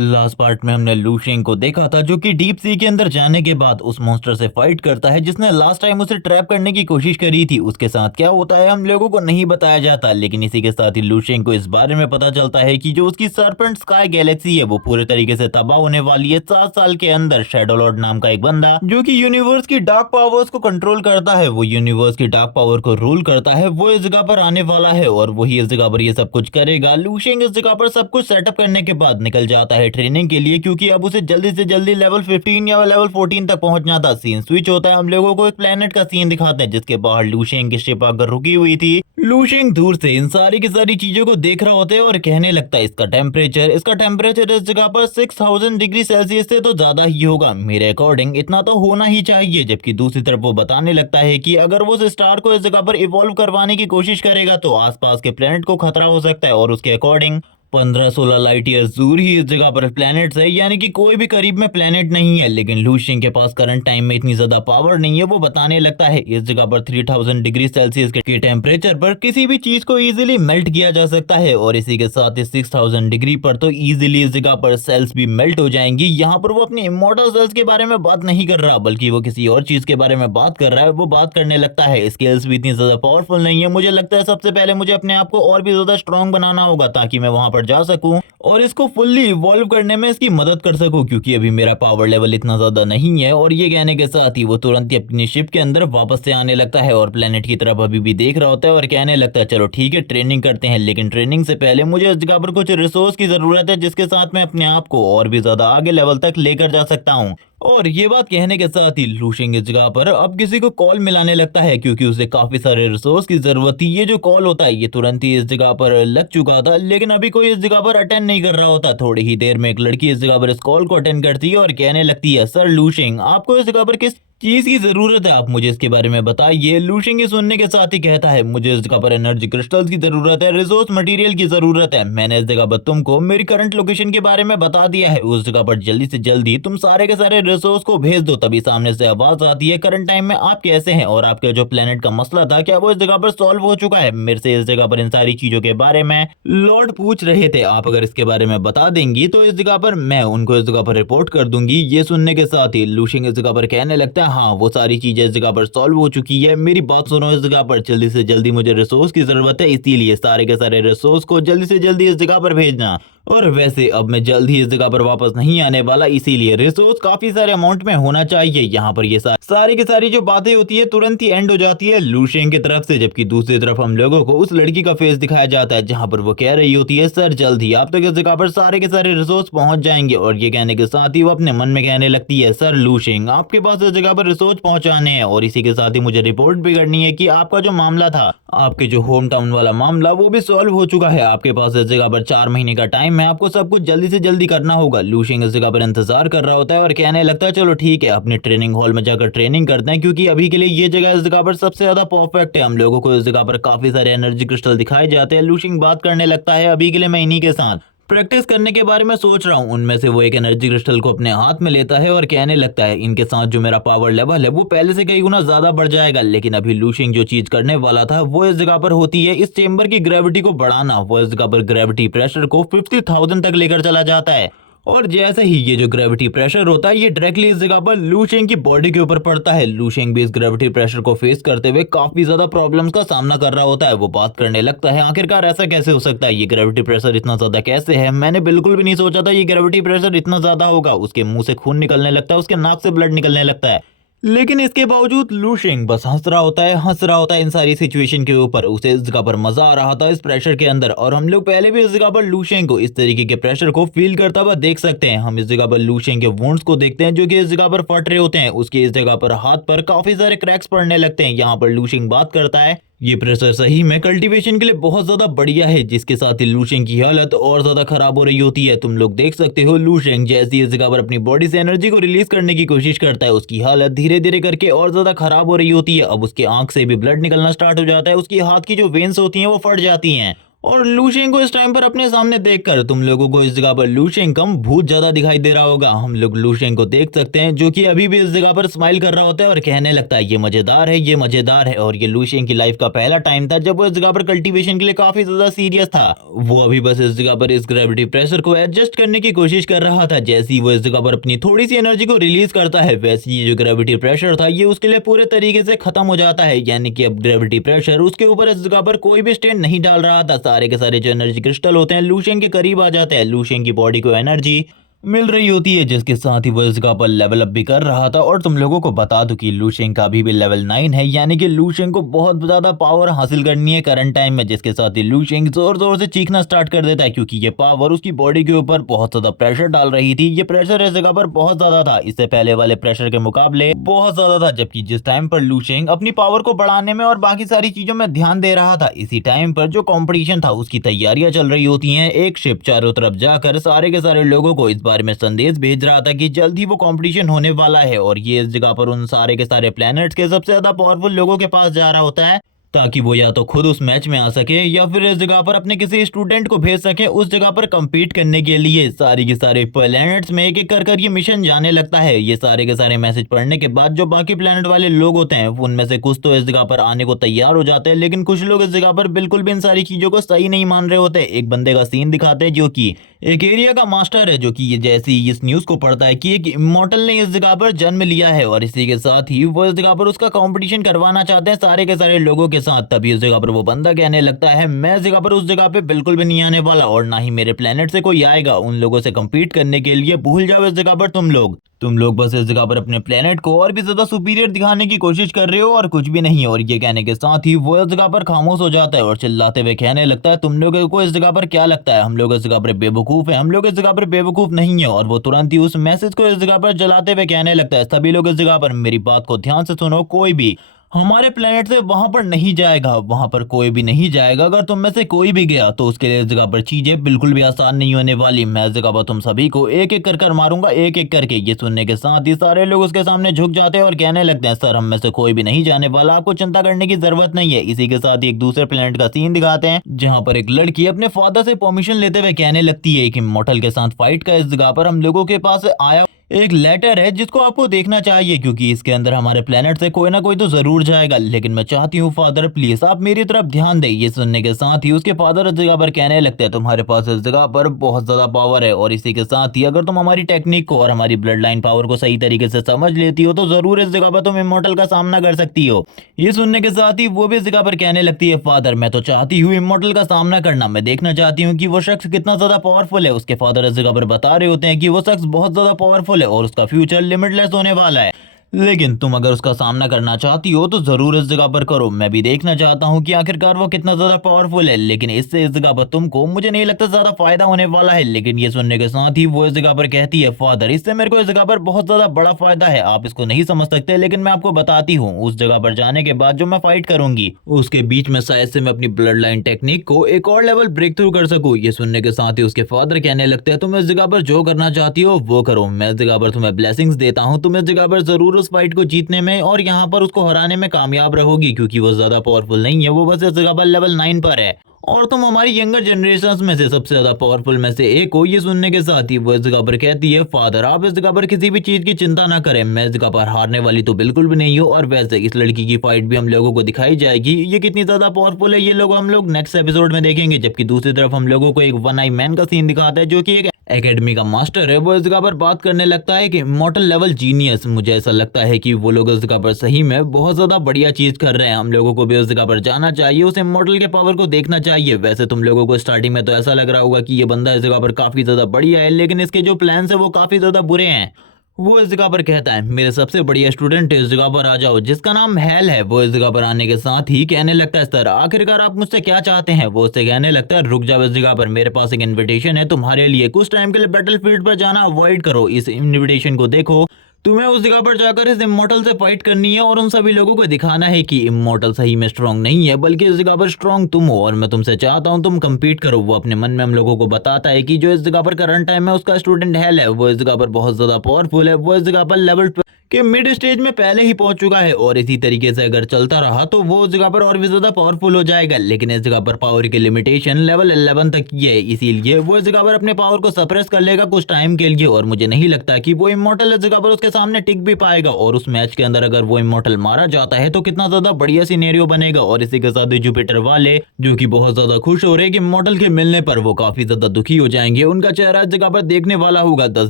Last part में हमने लूशिंग को देखा था जो कि डीप सी के अंदर जाने के बाद उस मॉन्स्टर से फाइट करता है जिसने लास्ट टाइम उसे ट्रैप करने की कोशिश करी थी। उसके साथ क्या होता है हम लोगों को नहीं बताया जाता, लेकिन इसी के साथ ही लूशिंग को इस बारे में पता चलता है कि जो उसकी सरपेंट स्काई गैलेक्सी है वो पूरे तरीके से तबाह होने वाली है 7 साल के अंदर। शैडो लॉर्ड नाम का एक बंदा जो कि यूनिवर्स की डार्क पावर्स को कंट्रोल करता है, वो यूनिवर्स की डार्क पावर को रूल करता है, वो इस जगह पर आने वाला है और वही इस जगह पर ये सब कुछ करेगा। लूशिंग इस जगह पर सब कुछ सेटअप करने के बाद निकल जाता है ट्रेनिंग के लिए, क्योंकि अब उसे जल्दी से जल्दी लेवल 15 या लेवल 14 तक पहुंचना था। सीन स्विच होता है, हम लोगों को एक प्लेनेट का सीन दिखाते हैं जिसके बाहर लूशिंग की शिप आकर रुकी हुई थी। लूशिंग दूर से इन सारी की सारी चीजों को देख रहा होता है और कहने लगता है इसका टेम्परेचर इस जगह पर 6000 डिग्री सेल्सियस से तो ज्यादा ही होगा, मेरे अकॉर्डिंग इतना तो होना ही चाहिए। जबकि दूसरी तरफ वो बताने लगता है कि अगर वो उस स्टार को इस जगह पर इवॉल्व करवाने की कोशिश करेगा तो आसपास के प्लेनेट को खतरा हो सकता है और उसके अकॉर्डिंग 15-16 लाइट ईयर दूर ही इस जगह पर प्लैनेट्स है, यानी कि कोई भी करीब में प्लैनेट नहीं है। लेकिन लूशिंग के पास करंट टाइम में इतनी ज्यादा पावर नहीं है। वो बताने लगता है इस जगह पर 3000 डिग्री सेल्सियस के टेम्परेचर पर किसी भी चीज को इजीली मेल्ट किया जा सकता है और इसी के साथ इस 6000 डिग्री पर तो इजीली इस जगह पर सेल्स भी मेल्ट हो जाएंगी। यहाँ पर वो अपनी इमॉर्टल सेल्स के बारे में बात नहीं कर रहा बल्कि वो किसी और चीज के बारे में बात कर रहा है। वो बात करने लगता है स्किल्स भी इतनी ज्यादा पावरफुल नहीं है, मुझे लगता है सबसे पहले मुझे अपने आप को और भी ज्यादा स्ट्रॉन्ग बनाना होगा ताकि मैं वहां पर जा सकूं और इसको फुल्ली इवॉल्व करने में इसकी मदद कर सकूं, क्योंकि अभी मेरा पावर लेवल इतना ज्यादा नहीं है। और ये कहने के साथ ही वो तुरंत ही अपनी शिप के अंदर वापस से आने लगता है और प्लेनेट की तरफ अभी भी देख रहा होता है और कहने लगता है चलो ठीक है ट्रेनिंग करते हैं, लेकिन ट्रेनिंग से पहले मुझे इस जगह पर कुछ रिसोर्स की जरूरत है जिसके साथ मैं अपने आप को और भी ज्यादा आगे लेवल तक लेकर जा सकता हूँ। और ये बात कहने के साथ ही लूशिंग इस जगह पर अब किसी को कॉल मिलाने लगता है क्योंकि उसे काफी सारे रिसोर्स की जरूरत थी। ये जो कॉल होता है ये तुरंत ही इस जगह पर लग चुका था, लेकिन अभी कोई इस जगह पर अटेंड नहीं कर रहा होता। थोड़ी ही देर में एक लड़की इस जगह पर इस कॉल को अटेंड करती है और कहने लगती है सर लूशिंग आपको इस जगह पर किस चीज की जरूरत है, आप मुझे इसके बारे में बताइए। लूशिंग सुनने के साथ ही कहता है मुझे इस जगह पर एनर्जी क्रिस्टल्स की जरूरत है, रिसोर्स मटेरियल की जरूरत है। मैंने इस जगह पर तुमको मेरी करंट लोकेशन के बारे में बता दिया है, उस जगह पर जल्दी से जल्दी तुम सारे के सारे रिसोर्स को भेज दो। तभी सामने से आवाज आती है करंट टाइम में आप कैसे हैं और आपके जो प्लेनेट का मसला था क्या वो इस जगह पर सॉल्व हो चुका है। मेरे से इस जगह पर इन सारी चीजों के बारे में लॉर्ड पूछ रहे थे, आप अगर इसके बारे में बता देंगी तो इस जगह पर मैं उनको इस जगह पर रिपोर्ट कर दूंगी। ये सुनने के साथ ही लूशिंग इस जगह पर कहने लगता है हाँ वो सारी चीजें इस जगह पर सॉल्व हो चुकी है, मेरी बात सुनो, इस जगह पर जल्दी से जल्दी मुझे रिसोर्स की जरूरत है, इसीलिए सारे के सारे रिसोर्स को जल्दी से जल्दी इस जगह पर भेजना। और वैसे अब मैं जल्द ही इस जगह पर वापस नहीं आने वाला, इसीलिए रिसोर्स काफी सारे अमाउंट में होना चाहिए। यहाँ पर ये सारी की सारी जो बातें होती है तुरंत ही एंड हो जाती है लूशिंग की तरफ से। जबकि दूसरी तरफ हम लोगों को उस लड़की का फेस दिखाया जाता है जहाँ पर वो कह रही होती है सर जल्द ही आप तक इस जगह पर सारे के सारे रिसोर्स पहुंच जाएंगे। और ये कहने के साथ ही वो अपने मन में कहने लगती है सर लूशिंग आपके पास इस जगह पर रिसोर्स पहुंचाने हैं और इसी के साथ ही मुझे रिपोर्ट भी करनी है कि आपका जो मामला था, आपके जो होम टाउन वाला मामला, वो भी सॉल्व हो चुका है। आपके पास इस जगह पर 4 महीने का टाइम है, आपको सब कुछ जल्दी से जल्दी करना होगा। लूशिंग इस जगह पर इंतजार कर रहा होता है और कहने लगता है चलो ठीक है अपने ट्रेनिंग हॉल में जाकर ट्रेनिंग करते हैं, क्योंकि अभी के लिए ये जगह इस जगह पर सबसे ज्यादा परफेक्ट है। हम लोगों को इस जगह पर काफी सारे एनर्जी क्रिस्टल दिखाए जाते हैं। लूशिंग बात करने लगता है अभी के लिए मैं इन्हीं के साथ प्रैक्टिस करने के बारे में सोच रहा हूँ। उनमें से वो एक एनर्जी क्रिस्टल को अपने हाथ में लेता है और कहने लगता है इनके साथ जो मेरा पावर लेवल है वो पहले से कई गुना ज्यादा बढ़ जाएगा। लेकिन अभी लूशिंग जो चीज करने वाला था वो इस जगह पर होती है इस चेंबर की ग्रेविटी को बढ़ाना। वो इस जगह पर ग्रेविटी प्रेशर को 50,000 तक लेकर चला जाता है और जैसे ही ये जो ग्रेविटी प्रेशर होता है ये डायरेक्टली इस जगह पर लूशिंग की बॉडी के ऊपर पड़ता है। लूशिंग भी इस ग्रेविटी प्रेशर को फेस करते हुए काफी ज्यादा प्रॉब्लम्स का सामना कर रहा होता है। वो बात करने लगता है आखिरकार ऐसा कैसे हो सकता है, ये ग्रेविटी प्रेशर इतना ज्यादा कैसे है, मैंने बिल्कुल भी नहीं सोचा था ये ग्रेविटी प्रेशर इतना ज्यादा होगा। उसके मुंह से खून निकलने लगता है, उसके नाक से ब्लड निकलने लगता है, लेकिन इसके बावजूद लूशिंग बस हंस रहा होता है इन सारी सिचुएशन के ऊपर। उसे इस जगह पर मजा आ रहा था इस प्रेशर के अंदर और हम लोग पहले भी इस जगह पर लूशिंग को इस तरीके के प्रेशर को फील करता हुआ देख सकते हैं। हम इस जगह पर लूशिंग के वुंड्स को देखते हैं जो कि इस जगह पर फट रहे होते हैं, उसके इस जगह पर हाथ पर काफी सारे क्रैक्स पड़ने लगते हैं। यहाँ पर लूशिंग बात करता है ये प्रेशर सही में कल्टीवेशन के लिए बहुत ज्यादा बढ़िया है, जिसके साथ ही लूशिंग की हालत और ज्यादा खराब हो रही होती है। तुम लोग देख सकते हो लूशिंग जैसी इस जगह पर अपनी बॉडी से एनर्जी को रिलीज करने की कोशिश करता है उसकी हालत धीरे धीरे करके और ज्यादा खराब हो रही होती है। अब उसकी आंख से भी ब्लड निकलना स्टार्ट हो जाता है, उसकी हाथ की जो वेन्स होती हैं वो फट जाती हैं और लूशिंग को इस टाइम पर अपने सामने देखकर तुम लोगों को इस जगह पर लूशिंग कम भूत ज्यादा दिखाई दे रहा होगा। हम लोग लूशिंग को देख सकते हैं जो कि अभी भी इस जगह पर स्माइल कर रहा होता है और कहने लगता है ये मजेदार है, ये मजेदार है। और ये लूशिंग की लाइफ का पहला टाइम था जब वो इस जगह पर कल्टीवेशन के लिए काफी ज्यादा सीरियस था। वो अभी बस इस जगह पर इस ग्रेविटी प्रेशर को एडजस्ट करने की कोशिश कर रहा था। जैसे ही वो इस जगह पर अपनी थोड़ी सी एनर्जी को रिलीज करता है, वैसे ही जो ग्रेविटी प्रेशर था ये उसके लिए पूरे तरीके से खत्म हो जाता है। यानी कि अब ग्रेविटी प्रेशर उसके ऊपर इस जगह पर कोई भी स्ट्रेन नहीं डाल रहा था। सारे के सारे जो एनर्जी क्रिस्टल होते हैं लूशियन के करीब आ जाते हैं। लूशियन की बॉडी को एनर्जी मिल रही होती है, जिसके साथ ही वो इस जगह पर लेवल अप भी कर रहा था। और तुम लोगों को बता दूं कि लूशियन का अभी भी लेवल 9 है, यानी कि लूशियन को बहुत ज्यादा पावर हासिल करनी है करंट टाइम में। जिसके साथ ही लूशियन जोर जोर से चीखना स्टार्ट कर देता है क्योंकि ये पावर उसकी बॉडी के ऊपर बहुत ज्यादा प्रेशर डाल रही थी। ये प्रेशर इस जगह पर बहुत ज्यादा था, इससे पहले वाले प्रेशर के मुकाबले बहुत ज्यादा था। जबकि जिस टाइम पर लूशियन अपनी पावर को बढ़ाने में और बाकी सारी चीजों में ध्यान दे रहा था, इसी टाइम पर जो कंपटीशन था उसकी तैयारियां चल रही होती हैं। एक शिप चारों तरफ जाकर सारे के सारे लोगों को इस बारे में संदेश भेज रहा था कि जल्द ही वो कंपटीशन होने वाला है। और ये इस जगह पर उन सारे के सारे प्लैनेट्स के सबसे ज्यादा पावरफुल लोगों के पास जा रहा होता है ताकि वो या तो खुद उस मैच में आ सके या फिर इस जगह पर अपने किसी स्टूडेंट को भेज सके उस जगह पर compete करने के लिए। सारी के सारे प्लैनेट्स में एक एक कर ये मिशन जाने लगता है। ये सारे के सारे मैसेज पढ़ने के बाद जो बाकी प्लैनेट वाले लोग होते हैं उनमें से कुछ तो इस जगह पर आने को तैयार हो जाते हैं, लेकिन कुछ लोग इस जगह पर बिल्कुल भी इन सारी चीजों को सही नहीं मान रहे होते। एक बंदे का सीन दिखाते हैं जो कि एक एरिया का मास्टर है, जो कि ये जैसे ही इस न्यूज को पढ़ता है कि एक इमॉर्टल ने इस जगह पर जन्म लिया है और इसी के साथ ही वो इस जगह पर उसका कंपटीशन करवाना चाहते हैं सारे के सारे लोगों के साथ। तभी उस जगह पर वो बंदा कहने लगता है मैं इस जगह पर उस जगह पे बिल्कुल भी नहीं आने वाला और ना ही मेरे प्लेनेट से कोई आएगा उन लोगों से कम्पीट करने के लिए। भूल जाओ इस जगह पर तुम लोग बस इस जगह पर अपने प्लेनेट को और भी ज्यादा सुपीरियर दिखाने की कोशिश कर रहे हो और कुछ भी नहीं। और ये कहने के साथ ही वो इस जगह पर खामोश हो जाता है और चिल्लाते हुए कहने लगता है तुम लोगों को इस जगह पर क्या लगता है हम लोग इस जगह पर बेवकूफ है? हम लोग इस जगह पर बेवकूफ नहीं है। और वो तुरंत ही उस मैसेज को इस जगह पर जलाते हुए कहने लगता है सभी लोग इस जगह पर मेरी बात को ध्यान से सुनो, कोई भी हमारे प्लेनेट से वहां पर नहीं जाएगा, वहां पर कोई भी नहीं जाएगा। अगर तुम में से कोई भी गया तो उसके लिए इस जगह पर चीजें बिल्कुल भी आसान नहीं होने वाली। मैं इस जगह पर तुम सभी को एक एक कर मारूंगा, एक एक करके। ये सुनने के साथ ही सारे लोग उसके सामने झुक जाते हैं और कहने लगते हैं सर हम में से कोई भी नहीं जाने वाला, आपको चिंता करने की जरूरत नहीं है। इसी के साथ ही एक दूसरे प्लेनेट का सीन दिखाते हैं जहां पर एक लड़की अपने फादर से परमिशन लेते हुए कहने लगती है कि इमॉर्टल के साथ फाइट का इस जगह पर हम लोगों के पास आया एक लेटर है जिसको आपको देखना चाहिए क्योंकि इसके अंदर हमारे प्लेनेट से कोई ना कोई तो जरूर जाएगा। लेकिन मैं चाहती हूँ फादर प्लीज आप मेरी तरफ ध्यान दें। ये सुनने के साथ ही उसके फादर इस जगह पर कहने लगते हैं तुम्हारे पास इस जगह पर बहुत ज्यादा पावर है और इसी के साथ ही अगर तुम हमारी टेक्निक को और हमारी ब्लड लाइन पावर को सही तरीके से समझ लेती हो तो जरूर इस जगह पर तुम इमॉर्टल का सामना कर सकती हो। ये सुनने के साथ ही वो भी इस जगह पर कहने लगती है फादर मैं तो चाहती हूँ इमॉर्टल का सामना करना, मैं देखना चाहती हूँ कि वो शख्स कितना ज्यादा पावरफुल है। उसके फादर इस जगह पर बता रहे होते हैं कि वो शख्स बहुत ज्यादा पावरफुल है और उसका फ्यूचर लिमिटलेस होने वाला है, लेकिन तुम अगर उसका सामना करना चाहती हो तो जरूर इस जगह पर करो। मैं भी देखना चाहता हूँ कि आखिरकार वो कितना ज्यादा पावरफुल है, लेकिन इससे इस जगह पर तुमको मुझे नहीं लगता ज्यादा फायदा होने वाला है। लेकिन ये सुनने के साथ ही वो इस जगह पर कहती है फादर इससे मेरे को इस जगह पर बहुत ज्यादा बड़ा फायदा है, आप इसको नहीं समझ सकते लेकिन मैं आपको बताती हूँ। उस जगह पर जाने के बाद जो मैं फाइट करूंगी उसके बीच में शायद से मैं अपनी ब्लड लाइन टेक्निक को एक और लेवल ब्रेक थ्रू कर सकूं। ये सुनने के साथ ही उसके फादर कहने लगते हैं तुम इस जगह पर जो करना चाहती हो वो करो, मैं इस जगह पर तुम्हें ब्लेसिंग्स देता हूँ। तुम इस जगह पर जरूर उस फाइट को जीतने में और यहाँ पर उसको हराने में कामयाब रहोगी क्योंकि वो ज्यादा पावरफुल नहीं है, वो बस इस जगह पर लेवल 9 पर है और तुम हमारी यंगर जनरेशन में से सबसे ज्यादा पावरफुल में से एक हो। ये सुनने के साथ ही वो इस जगह पर कहती है फादर आप इस जगह पर किसी भी चीज की चिंता ना करें, मैं इस जगह पर हारने वाली तो बिल्कुल भी नहीं हूँ। और वैसे इस लड़की की फाइट भी हम लोगों को दिखाई जाएगी, ये कितनी ज्यादा पावरफुल है ये लोग हम लोग नेक्स्ट एपिसोड में देखेंगे। जबकि दूसरी तरफ हम लोगों को एक वन आई मैन का सीन दिखाता है जो कि एक एकेडमी का मास्टर है। वो इस जगह पर बात करने लगता है कि इमॉर्टल लेवल जीनियस, मुझे ऐसा लगता है कि वो लोग इस जगह पर सही में बहुत ज्यादा बढ़िया चीज कर रहे हैं, हम लोगों को भी उस जगह पर जाना चाहिए, उस इमॉर्टल के पावर को देखना चाहिए। वैसे तुम लोगों को स्टार्टिंग में तो ऐसा लग रहा होगा कि ये बंदा इस जगह पर काफी ज्यादा बढ़िया है, लेकिन इसके जो प्लान्स है वो काफी ज्यादा बुरे हैं। वो इस जगह पर कहता है मेरे सबसे बढ़िया स्टूडेंट इस जगह पर आ जाओ जिसका नाम हेल है। वो इस जगह पर आने के साथ ही कहने लगता है सर आखिरकार आप मुझसे क्या चाहते हैं? वो उससे कहने लगता है रुक जाओ इस जगह पर, मेरे पास एक इनविटेशन है तुम्हारे लिए, कुछ टाइम के लिए बैटलफील्ड पर जाना अवॉइड करो, इस इनविटेशन को देखो, तुम्हें उस जगह पर जाकर इस इमॉर्टल से फाइट करनी है और उन सभी लोगों को दिखाना है कि इमॉर्टल सही में स्ट्रांग नहीं है बल्कि इस जगह पर स्ट्रांग तुम हो और मैं तुमसे चाहता हूं तुम compete करो। वो अपने मन में हम लोगों को बताता है कि जो इस जगह पर करंट टाइम में उसका स्टूडेंट हेल है वो इस जगह पर बहुत ज्यादा पावरफुल है, वो इस जगह पर लेवल कि मिड स्टेज में पहले ही पहुंच चुका है और इसी तरीके से अगर चलता रहा तो वो उस जगह पर और भी ज्यादा पावरफुल हो जाएगा। लेकिन इस जगह पर पावर की लिमिटेशन लेवल 11 तक की है, इसीलिए वो इस जगह पर अपने पावर को सप्रेस कर लेगा कुछ टाइम के लिए और मुझे नहीं लगता कि वो इमोर्टल इस जगह पर उसके सामने टिक भी पाएगा। और उस मैच के अंदर अगर वो इमोर्टल मारा जाता है तो कितना ज्यादा बढ़िया सिनेरियो बनेगा। और इसी के साथ जुपिटर वाले जो कि बहुत ज्यादा खुश हो रहे हैं कि इमोर्टल के मिलने पर वो काफी ज्यादा दुखी हो जाएंगे, उनका चेहरा इस जगह पर देखने वाला होगा। 10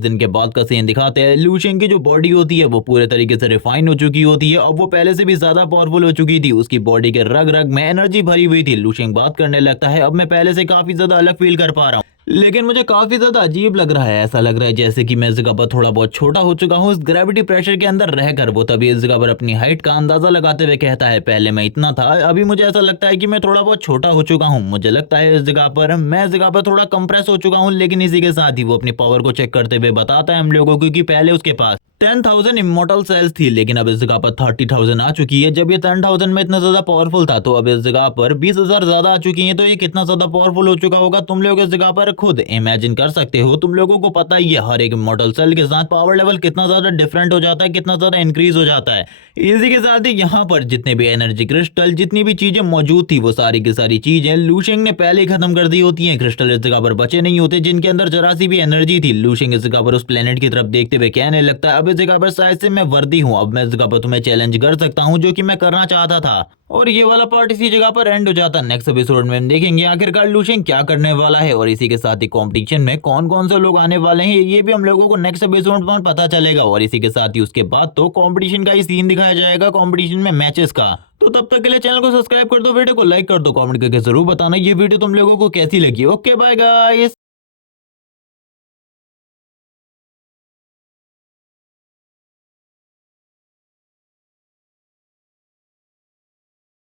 दिन के बाद का सीन दिखाते हैं। लू शेंग की जो बॉडी होती है वो पूरे तरीके से रिफाइन हो चुकी होती है। अब वो पहले से भी ज्यादा पावरफुल हो चुकी थी, उसकी बॉडी के रग रग में एनर्जी भरी हुई थी। लू शेंग बात करने लगता है, अब मैं पहले से काफी ज्यादा अलग फील कर पा रहा हूँ, लेकिन मुझे काफी ज्यादा अजीब लग रहा है। ऐसा लग रहा है जैसे कि मैं इस जगह पर थोड़ा बहुत छोटा हो चुका हूँ इस ग्रेविटी प्रेशर के अंदर रहकर। वो तभी इस जगह पर अपनी हाइट का अंदाजा लगाते हुए कहता है, पहले मैं इतना था, अभी मुझे ऐसा लगता है कि मैं थोड़ा बहुत छोटा हो चुका हूँ। मुझे लगता है इस जगह पर मैं इस जगह पर थोड़ा कंप्रेस हो चुका हूँ। लेकिन इसी के साथ ही वो अपनी पावर को चेक करते हुए बताता है हम लोगों को कि पहले उसके पास 10,000 इमोर्टल सेल्स थी, लेकिन अब इस जगह पर 30,000 आ चुकी है। जब ये 10,000 में इतना ज्यादा पावरफुल था तो अब इस जगह पर 20,000 ज्यादा आ चुकी है। तो ये कितना ज्यादा पावरफुल हो चुका होगा तुम लोग इस जगह पर खुद इमेजिन कर सकते हो। तुम लोगों को पता ही है हर एक इमोर्टल सेल के साथ पावर लेवल कितना ज्यादा डिफरेंट हो जाता है, कितना ज्यादा इंक्रीज हो जाता है। इसी के साथ ही यहाँ पर जितने भी एनर्जी क्रिस्टल, जितनी भी चीजें मौजूद थी वो सारी की सारी चीजें लू शेंग ने पहले ही खत्म कर दी होती हैं। क्रिस्टल इस जगह पर बचे नहीं होते जिनके अंदर जरा सी भी एनर्जी थी। लू शेंग इस जगह पर उस प्लेनेट की तरफ देखते हुए कहने लगता है, अब इस जगह पर शायद से मैं वर्दी हूँ, अब मैं इस जगह पर तुम्हें चैलेंज कर सकता हूँ जो कि मैं करना चाहता था। और ये वाला पार्ट इसी जगह पर एंड हो जाता है। नेक्स्ट एपिसोड में हम देखेंगे आखिरकार लू शेंग क्या करने वाला है और इसी के साथ ही कंपटीशन में कौन कौन से लोग आने वाले हैं ये भी हम लोगों को नेक्स्ट एपिसोड में पता चलेगा। और इसी के साथ ही उसके बाद तो कंपटीशन का ही सीन दिखाया जाएगा, कंपटीशन में मैचेस का। तो तब तक के लिए चैनल को सब्सक्राइब कर दो, वीडियो को लाइक कर दो, कमेंट करके जरूर बताना ये वीडियो तुम लोगों को कैसी लगी। Okay bye guys.